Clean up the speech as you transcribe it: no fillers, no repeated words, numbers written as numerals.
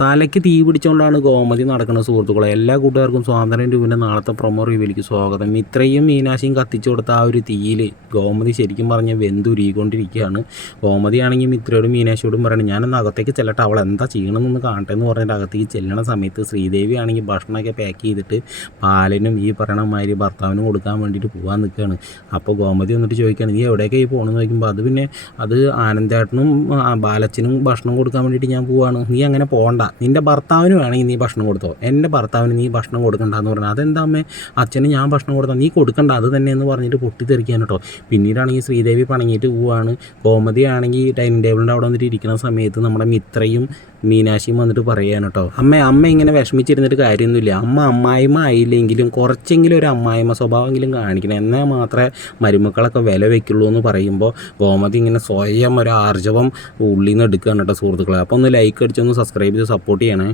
തലയ്ക്ക് തീ പിടിച്ചുകൊണ്ടാണ് ഗോമതി നടക്കുന്നത് സുഹൃത്തുക്കളെ. എല്ലാ കൂട്ടുകാർക്കും സ്വാതന്ത്ര്യം ട്യൂബിൻ്റെ നാളത്തെ പ്രൊമോ റിവ്യൂവിലേക്ക് സ്വാഗതം. ഇത്രയും മീനാക്ഷിയും കത്തിച്ചു കൊടുത്ത ആ ഒരു തീയിൽ ഗോമതി ശരിക്കും പറഞ്ഞാൽ വെന്തുരുകിക്കൊണ്ടിരിക്കുകയാണ്. ഗോമതിയാണെങ്കിൽ മിത്രയോടും മീനാക്ഷിയോടും പറയണം, ഞാനൊന്ന് അകത്തേക്ക് ചെല്ലട്ടെ, അവൾ എന്താ ചെയ്യണമെന്ന് കാണട്ടെ എന്ന് പറഞ്ഞിട്ട് അകത്തേക്ക് ചെല്ലണ സമയത്ത് ശ്രീദേവി ആണെങ്കിൽ ഭക്ഷണമൊക്കെ പാക്ക് ചെയ്തിട്ട് പാലിനും ഈ പറയണ മാതിരി ഭർത്താവിനും കൊടുക്കാൻ വേണ്ടിയിട്ട് പോകാൻ നിൽക്കുകയാണ്. അപ്പോൾ ഗോമതി വന്നിട്ട് ചോദിക്കുകയാണ്, നീ എവിടെയൊക്കെ ഈ പോകണമെന്ന് ചോദിക്കുമ്പോൾ അത് ആനന്ദേട്ടനും ബാലച്ചനും ഭക്ഷണം കൊടുക്കാൻ വേണ്ടിയിട്ട് ഞാൻ പോവാണ്, നീ അങ്ങനെ പോകണ്ട, നിൻ്റെ ഭർത്താവിന് വേണമെങ്കിൽ നീ ഭക്ഷണം കൊടുത്തോ, എൻ്റെ ഭർത്താവിന് നീ ഭക്ഷണം കൊടുക്കണ്ടെന്ന് പറഞ്ഞാൽ അതെന്താ അമ്മേ, അച്ഛന് ഞാൻ ഭക്ഷണം കൊടുത്താൽ നീ കൊടുക്കണ്ട, അത് തന്നെ എന്ന് പറഞ്ഞിട്ട് പൊട്ടിത്തെറിക്കാൻ കേട്ടോ. പിന്നീടാണെങ്കിൽ ശ്രീദേവി പണങ്ങിയിട്ട് പോവാണ്. ഗോമതി ആണെങ്കിൽ ഡൈനിങ് ടേബിളിൻ്റെ അവിടെ വന്നിട്ട് ഇരിക്കുന്ന സമയത്ത് നമ്മുടെ മിത്രയും മീനാക്ഷിയും വന്നിട്ട് പറയാൻ കേട്ടോ, അമ്മ ഇങ്ങനെ വിഷമിച്ചിരുന്നിട്ട് കാര്യമൊന്നുമില്ല, അമ്മായിമ്മ ആയില്ലെങ്കിലും കുറച്ചെങ്കിലും ഒരു അമ്മായിമ്മ സ്വഭാവമെങ്കിലും കാണിക്കണം, എന്നാൽ മാത്രമേ മരുമക്കളൊക്കെ വില വയ്ക്കുള്ളൂ എന്ന് പറയുമ്പോൾ ഗോമതി ഇങ്ങനെ സ്വയം ഒരു ആർജവം ഉള്ളിൽ നിന്ന് എടുക്കുകയാണ് കേട്ടോ സുഹൃത്തുക്കളെ. അപ്പോൾ ഒന്ന് ലൈക്ക് അടിച്ചൊന്ന് സബ്സ്ക്രൈബ് ചെയ്ത് സപ്പോർട്ട് ചെയ്യണേ.